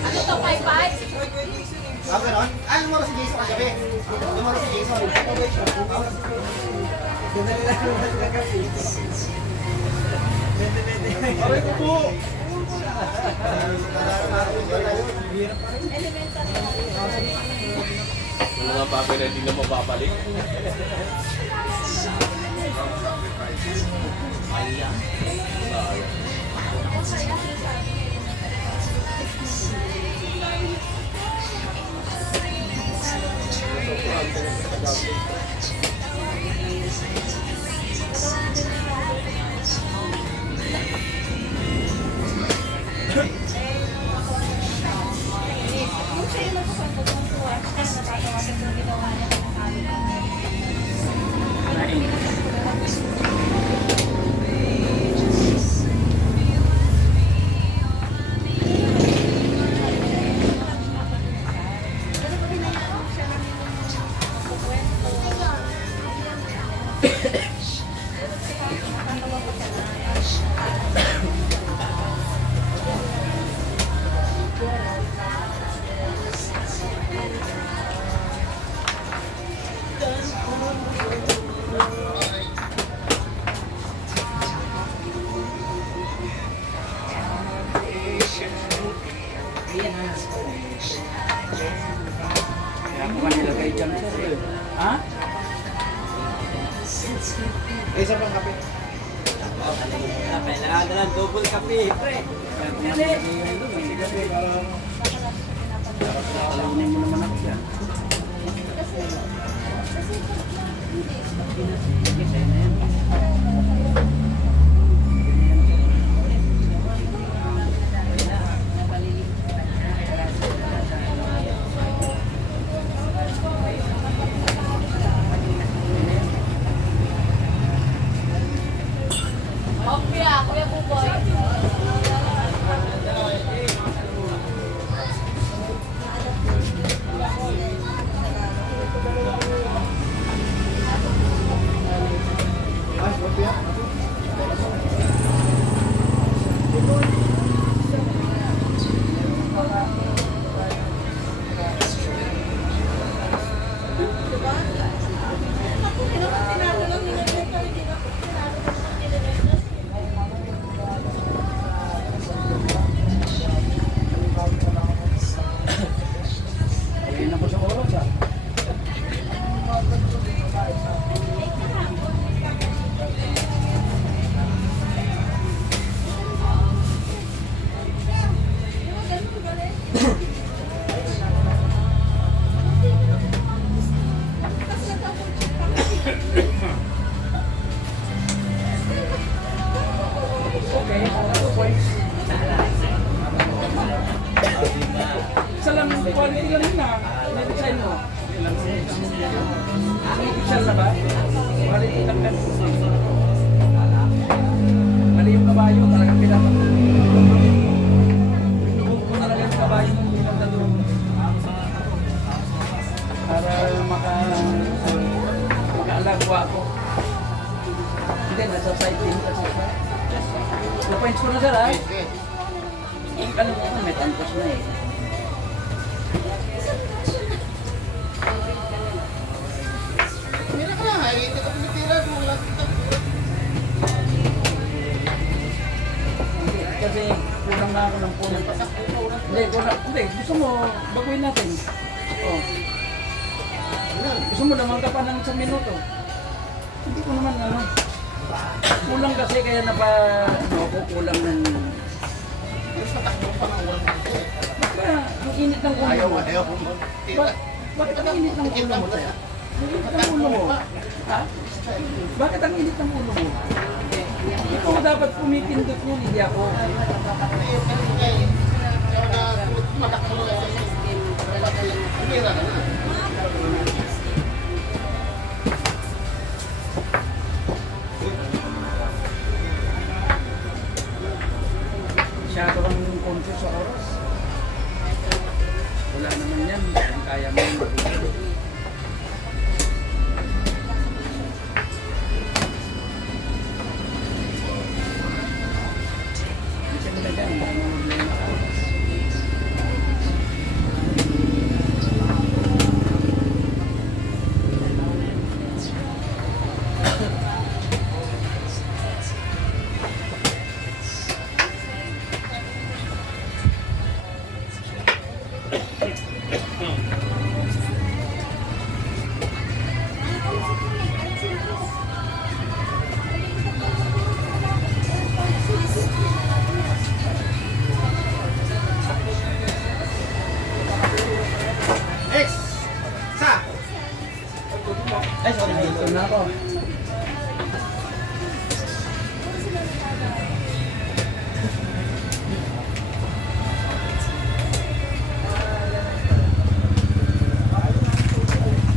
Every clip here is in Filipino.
Ano to, 5-5? Ah, gano'n? Ah, lumaro si Jason kagabi. Lumaro si Jason. Aray ko po! Wala nga bagay na hindi na mababalik. Yung sa'yo magpapagod ng tuwa, siya natatawagan yung ginawa niya ng kami. Kaya ako nilagay dyan sir. Ha? Isa pang kape. Kailangan double kape, pre. Hindi. Alamin mo naman ako dyan. Kuya Buboy. Ah, kape yan. Ayun ako sa oras ah. Okay, okay. Isa lang, quality lang yun ah. May design mo. Official na ba? Quality lang yan. Mali yung kabayo, talagang pinapag. Pinubog ko talaga yung kabayo ng pinagdadurog. Para makaalagwa ako. Hindi, nasa side din kasi. 2 points ko na sir ha. Yung kalimutan, may tampos na eh. Mira ka na, hindi ka pinitira. Kasi kulang na ako ng punan. Hindi, kulang. Hindi, gusto mo, baguhin natin. Oh. Gusto mo naman ka pa ng 1 minuto. Hindi ko naman ano. Kulang kasi kaya kulang ng... Tapos natakbo pa ng ulan dito. Kaya, ang init ng ulo mo. Ayaw ko Bakit ang init ng ulo mo tayo? Ang init ng ulo mo. Ha? Bakit ang init ng ulo mo? Ikaw dapat pumipindot niyan, hindi ako. Matakbo na sa umira ka na. Masyado kang conscious sa oras. Wala naman yan. Kung kaya mo yung mag-ibig. Siyempre dyan, wala namang problema ka. Next! Sa! Ay, sorry, dito na ako.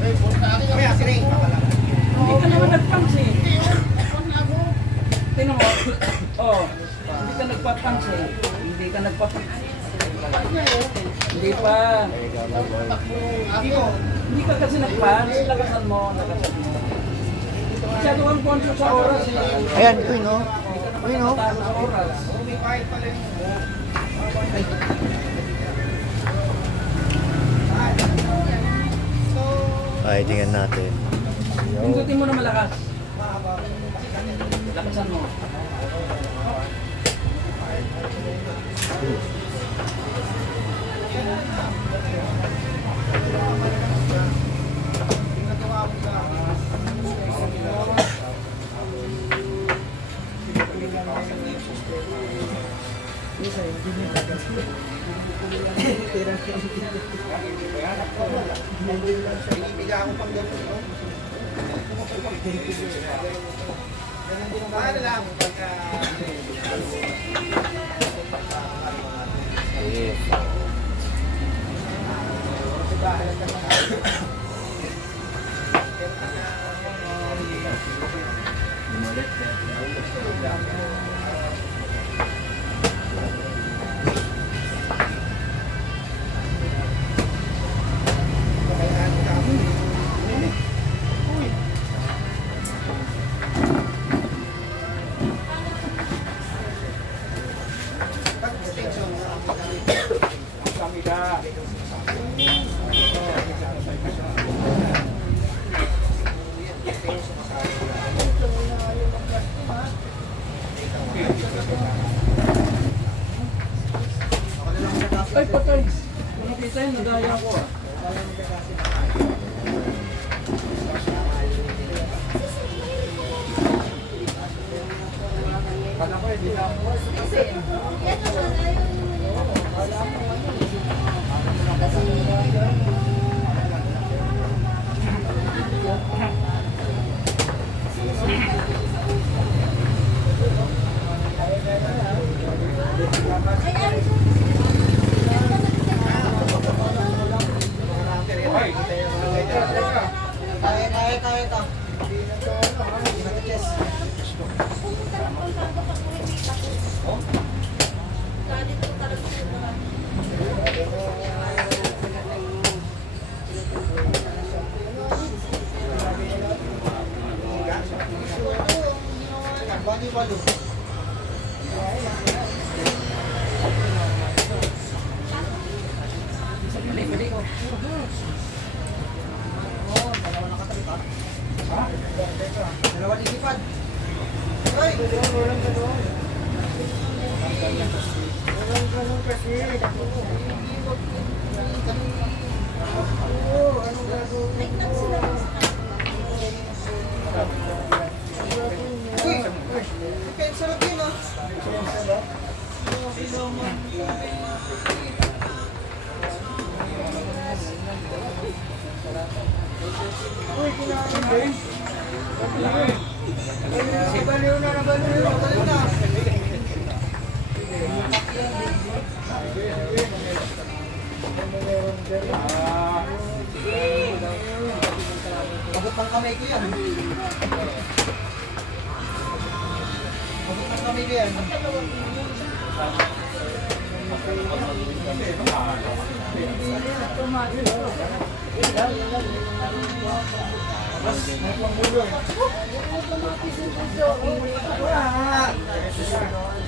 Ay, punta akin. Kaya sining. Hindi ka naman nagpansin. Tingnan mo. Oh, hindi ka nagpapansin. Hindi ka nagpapansin. Hindi pa. Hindi ka kasi nagpansin. Lakasan mo. Lakasan mo. Masyado kang conscious sa oras. Ayan, uy no. Uy no. Talo sa oras. Ay, tingnan natin. Pindutin mo na malakas. Lakasan mo. Bibigyan ako pang gabi. Paano lang pagka... Ay, patay. Ano kita yun? Nagaya ko ah. Kala ko eh, di na ako. Balik, balik ko. Dalawa lilipad. Ay! Uy! Baliw na. Abot ng kamay ko yan. Abot ng kamay ko yan.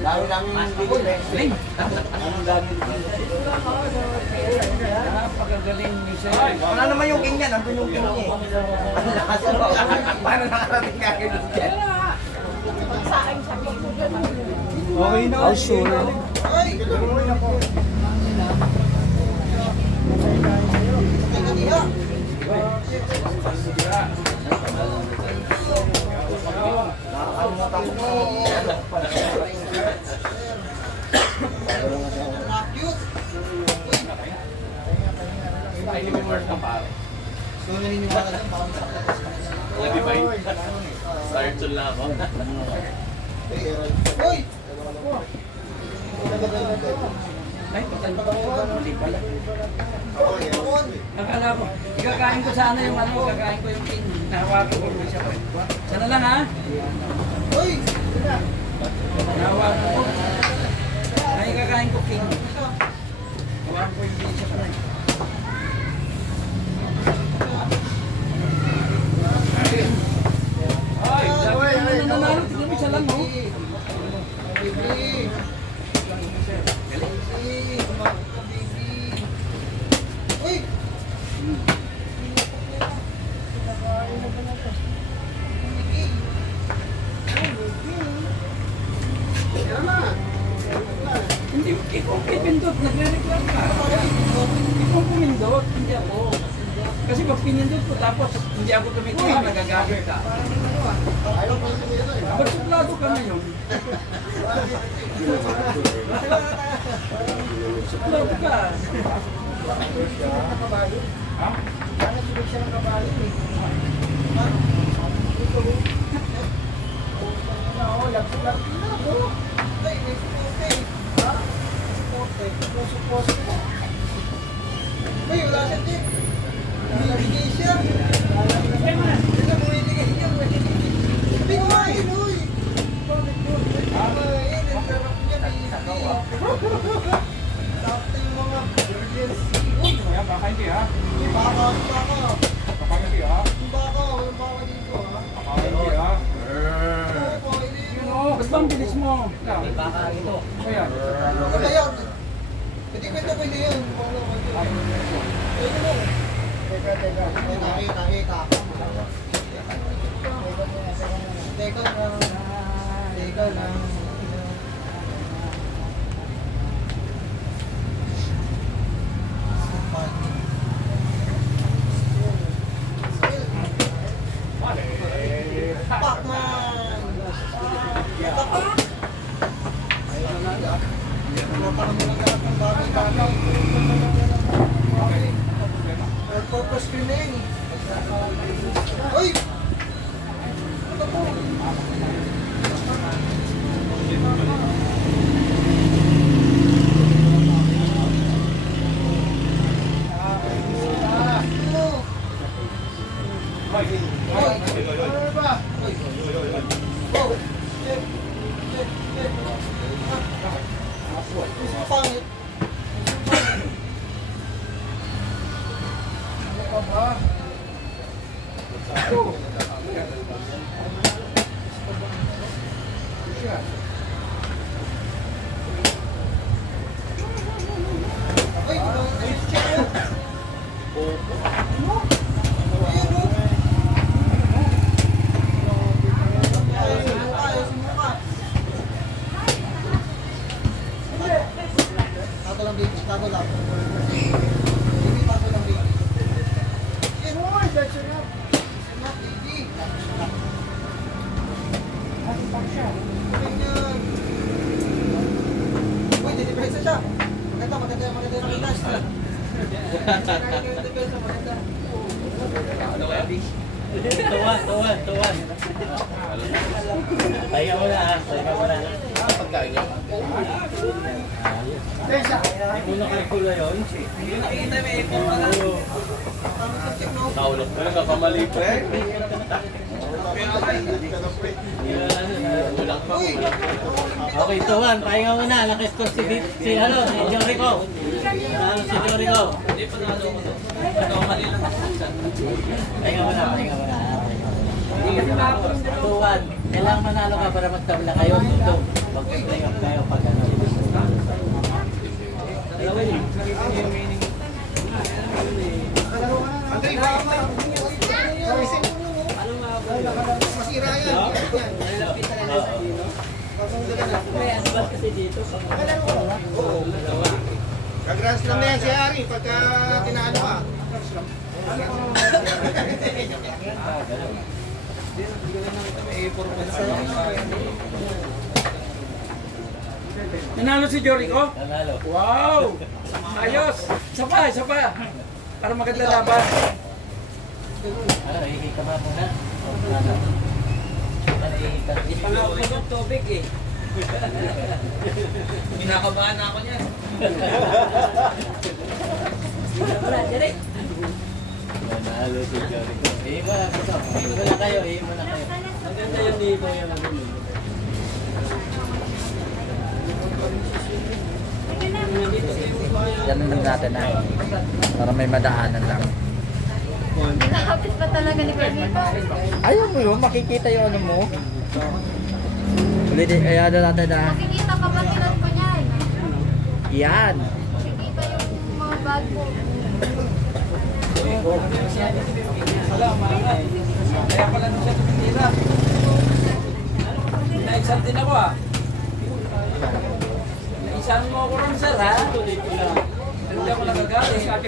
Lalo lang yung bigol eh. Napakagaling ni Sir. Wala naman yung king niya, nandun yung king niya eh. Lakas mo. Paano nakarating ka kayo dito dyan? Okay na. Oh, sure. Ay! Tuloy na po. Sakay na diha. Nakakalimutan ko. Cute. Ay, hindi mo first na pare. So, naniniwala dyan, baka masakit. Mga divine. Start soon lang ako. Uy! Ay, patay pa ako. Mali pala. Ayun. Akala ko, ikakain ko sana yung ano, ikakain ko yung king. Nahawakan ko siya. Sana lang ha. Uy! Nahawakan ko. Ay, ikakain ko king. Nahawakan ko yung king siya pala. Ay, sabi ko na nanalo. Tignan mo siya lang, oh. Baby! Uy! Hindi, ikaw kay Pindot, nagre-reclame ka. Ikaw pumindot, hindi ako. Kasi pag pinindot ko tapos hindi ako tumitingin, nagagamit ka. Ba't suplado ka ngayon? Suplado ka. Ha? Uy, wala siya din. Bumibigay siya. Bumibigay siya. Hindi ko main, uy. Kumain, ang sarap niya. Tapos yung mga burgers. Uy, Baka hindi ha? may baka. Baka hindi ha? Yung baka, walang baka dito, ha? Baka hindi ha? Oo, kumain din. Oh, ba't ba ang bilis mo? May baka ito. O yan. Wala yan. Pwede kwento ko na yun. Pwede mo. Teka. Teka lang. Pacman! Purpose ko na yan eh. Uy! Ano po? Pangit. Ay, tato lang baby, tato lang. Baby, tato lang baby. Yan, oy, that's enough. Enough, baby. Ganyan. Uy, didepensa siya. Maganda yung kitas. Maganda. Ano kaya? Tuwan. Pahinga mo na, pahinga mo na. Pagkain niya. Naulog mo yung kakamali pre. Okay, tuwan. Pahinga mo na. Nakiscore si Jorico. Si Jorico. Pahinga mo na. Tuwan. Kailangan manalo ka para magtabla kayo. Mag-play up kayo pag ano. Andre, masira yan. Kagras lang na yan si Ari pagka tinalo ka. Nanalo si Jorico? Nanalo. Wow! Ayos! Isa pa! Para maganda laban. Ano, hihik ka ba muna? Hindi pa nga ako ng tubig eh. Kinakabahan na ako niyan. Nanalo si Jorico. Hihik mo na ito. Hihik mo na kayo. Maganda yung dito yung ano. Ganun din natin na. Para may madaanan lang. Nakakapit pa talaga ni Bernito. Ayaw mo yun, makikita yung ano mo. Ulitin, kaya na natin na. Nakikita ka ba kilat ko niyan? Yan. Nakikita yung mga bag mo. Kaya pala nung siya tumitira. Na-exam din ako ah. Na-exam mo ako ron sir ha? Pero hindi ako nagagalit. Hindi ako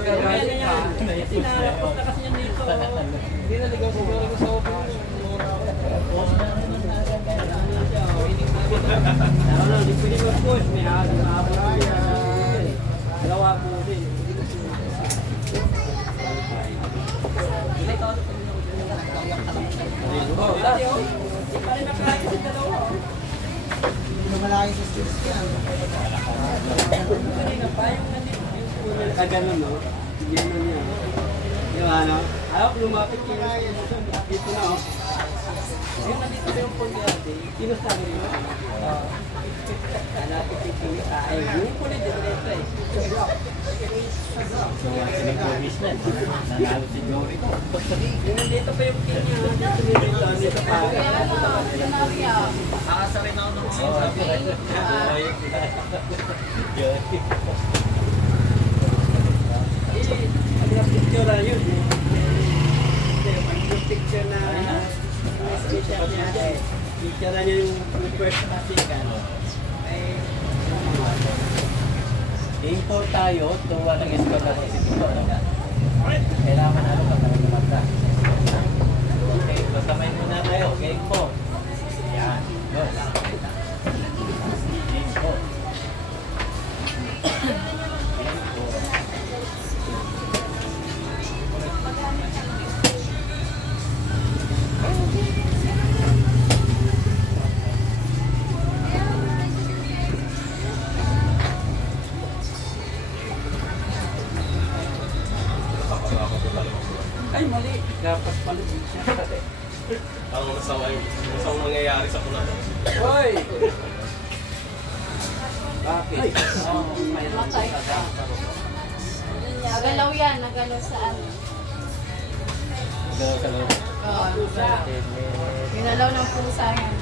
nagagalit ha? Hindi naligaw ko ba sa open? Lumalaki sa streets yan. Kagano no? Gino niya. Di ba ano? Ayaw lumapit kayo dito na oh. Yung nandito ba yung phone natin? Kinusabi niyo? Hanapit dito. Ay, yung phone dito dito eh. So, sinag-promise na. Nanalo si Jorico. Yung nandito pa yung pin niya. Dito pa. Kakasarin ako ng Ang picture na yun. Yung picture na screenshot niya. Picture na niya yung first masikan. Ay, Import tayo. Tuwa ng score na si Tito. Kailangan manalo ka para lumata. Okay, basta may muna tayo. Game po. Yan. Go. Game po. Ay, mali. Dapat pala siya. Parang masawang nangyayari sa kuna. Hoy! Bakit? Matay ka. Nagalaw yan. Nagalaw sa ano. Galaw sa loob. Oo, pusa. Ginalaw ng pusa yan.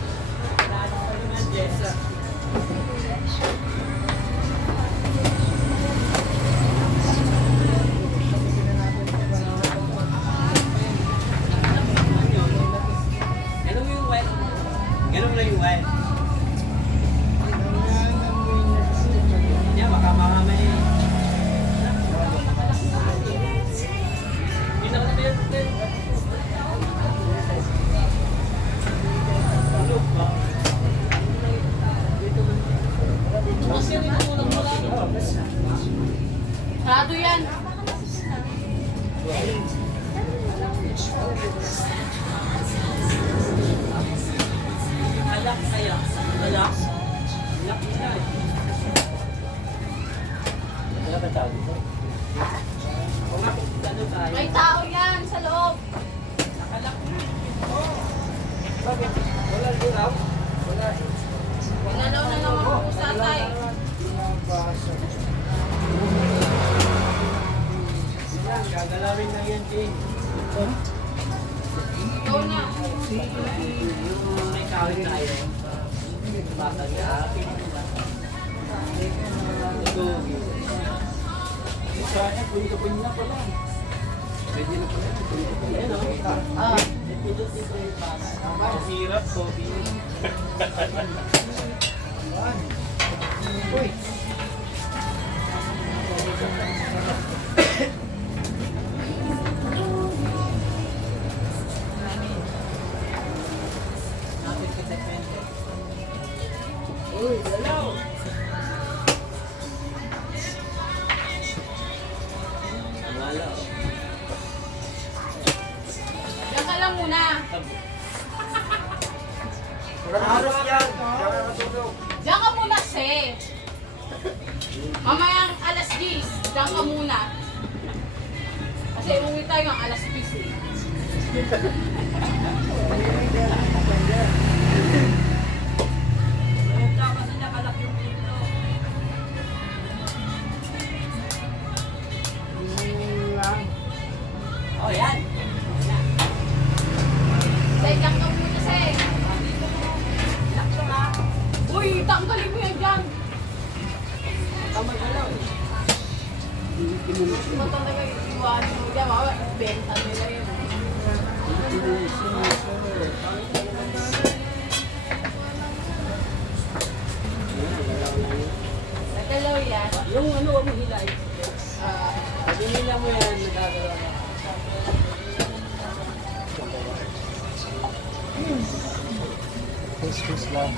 ganun mo yung white. Ganun mo lang yung white. Hindi, baka makamay. Hindi na kasi yun. Kasi Yung may kawin tayo. Batag na. Ito. Sana punta-punta na pala. Pwede na pala. Ayan o. Hirap, Kobe. Uy! Uy, dalaw. Wala. Diyan ka lang muna. Diyan ka muna, se. Mamayang alas 10, diyan ka muna. Kasi umuwi tayo ng alas 10 eh. Kasi nakalak yung pinto. Oh, yan. Se, diyan ka muna, se. Uy, tanggalin mo yan dyan. Mo talaga iwanan mo dyan. Mama, benta nila yun. Nagalaw yan. Yung ano, wag mo hilay. Ah, Pag hinila mo yan, nagagalaw na. Excuse lang.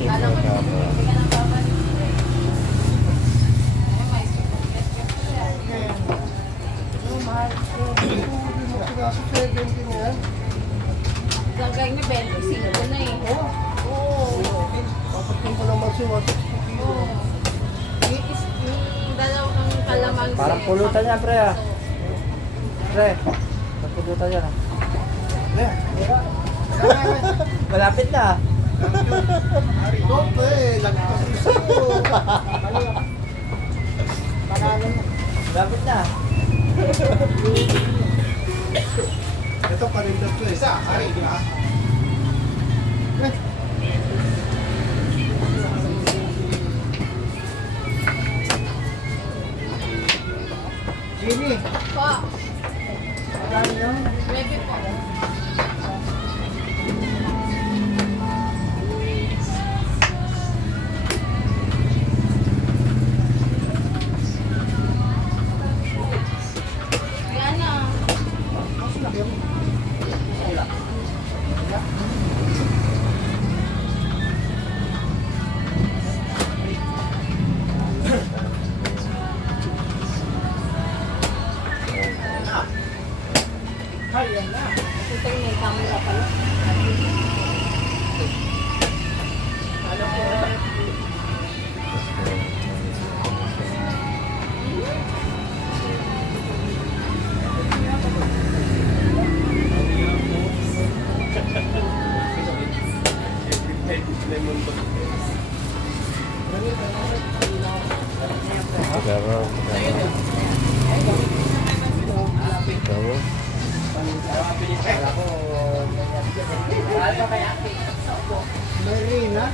Kala ko hindi ka nang babalik. Ay, may super guest ko yan. Mahal ko. Hindi mo pinasok sa 17 yan. Gagawin niya 25 na eh. Oo. Papatin ko naman siya 160 Oo. Yung dalawang kalamansi. Parang pulutan yan, pre, ah. Pre, napulutan yan ah. Malapit na ah. Ito eh, lagpas ko sa'yo. Pangalan mo. Malapit na. Ito pa rin dito eh. Isa, hari, di ba? Jenny, Po. ano yun? Maybe po. Yan na. Ito yung may camera pala. Marina.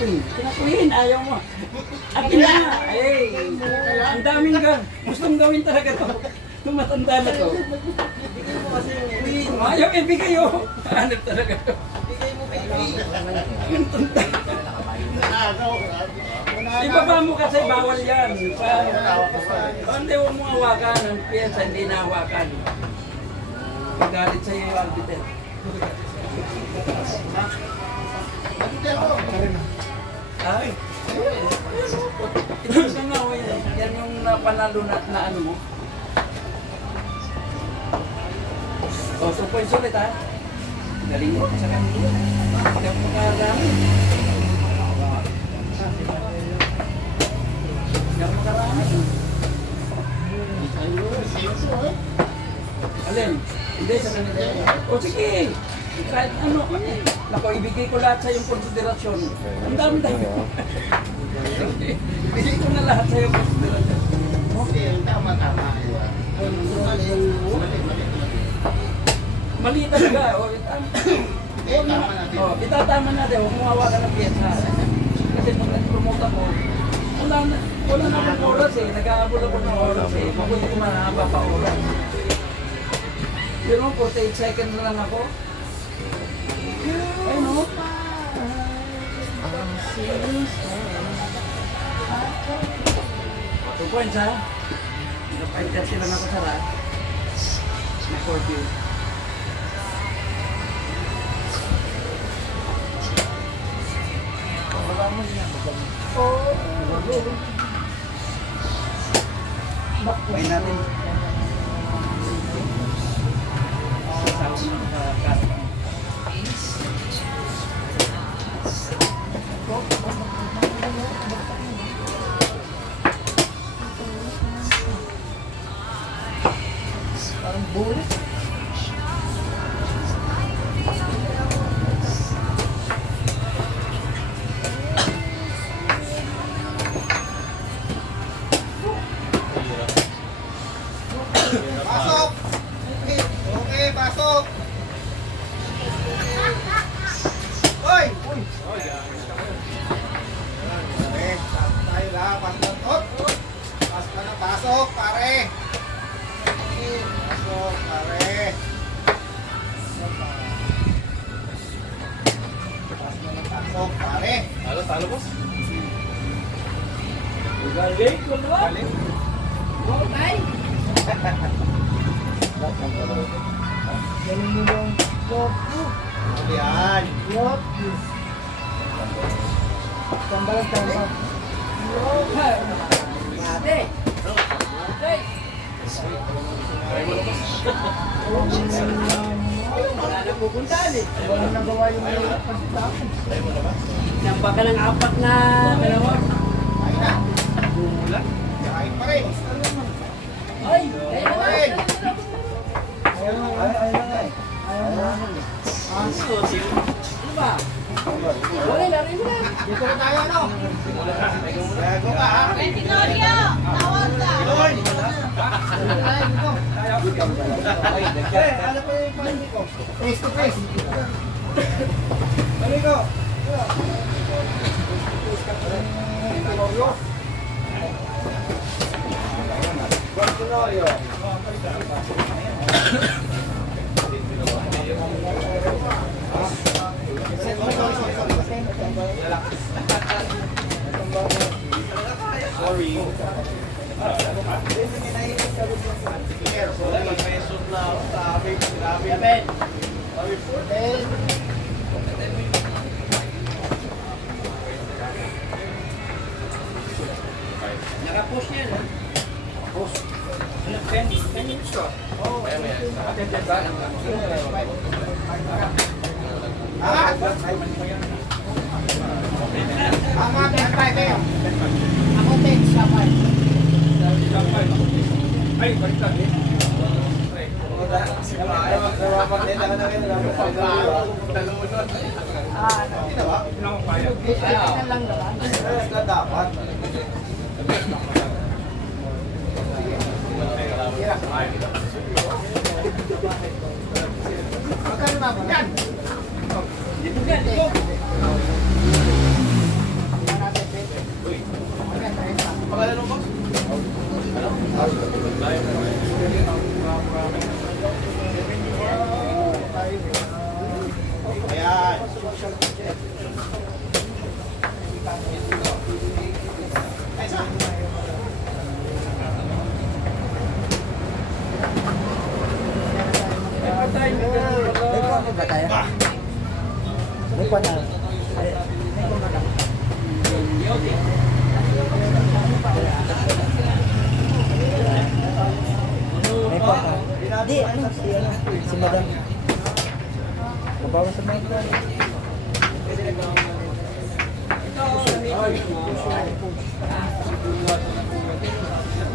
Kinakuhin, ayaw mo. Ang ina, ay, ang daming gustong gawin talaga to. Nung matanda na to. Ayaw, ibigay oh. Hanap talaga to. Yung tanda. Ibaba mo kasi bawal yan. Hindi mo hawakan. Ang piyesa hindi nahawakan. Pagalit sa'yo yung arbiter. Ay. Ito ka nga, yan yung napanalo na ano mo. O, 2 points ulit ha. Galing mo, sa kanila. Hindi ako makarami. Hindi ako makarami. Alin? Hindi, sa kanila. O sige! Kahit ano, naku, ibigay ko lahat sa yung konsiderasyon. Ang dami-dami. Ibigay ko na lahat sa yung konsiderasyon. Mali talaga. Itatama natin. Huwag mo hawakan ng pyesa. Kasi pag nag-promote ako, wala na akong oras eh. Nag-aabol ako ng oras eh. Mabuti ko mahaba pa oras. Pero 48 seconds na lang ako. Ay no? 2 points ha? Napahintap sila na ako sa rat. Na 40. Bakit natin? Parang bulit. Pasok! Okay, pasok! Hoy! Uy! Pare, tayo lang. Pasok na. Pasok ka na. Pasok, pare! Pasok, pare! Pasok, pare! Talo, boss. Galing ko na. Galing. Galing mo bang love you? Ano yan? Love you. Tambal. Ate. Wala na pupuntahan eh. Walang nagawa yung mahirap pagkatapos. Namba ka ng 4 na dalawa. Ay na. Kain pa rin. Ay! Kain. Ayaw na. Ano ba? Wala na rin na. Dito na tayo, ano? Gago ka, ha? Ventinorio, tawag ka. Iloy! Ano pa yung pandi ko? Face to face. Ano ko? Sorry. Naka-push niya na. Push. Ano, 10 minutes to. Ako take sa fight. Ay, baliktad eh. Lang naman. Magkano na ba? Yan! Dito ka, dito. Ayan. Ba tayo? May pa na. May pa na. Di, ano? Si Madam. Mabawas sa mic na.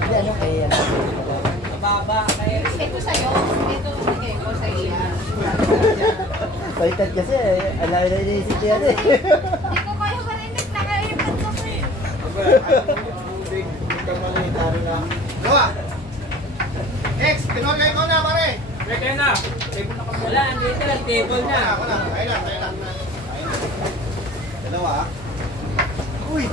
Hindi, ano kaya yan? Mababa. Excited kasi eh. Alam na iniisip niya eh. Hindi ko kayo marinig, nakaipad ko eh. Gawa! X, pinorgay ko na, pare! Kaya na. Wala, andito lang, table na. Ayun na. Dalawa. Uy!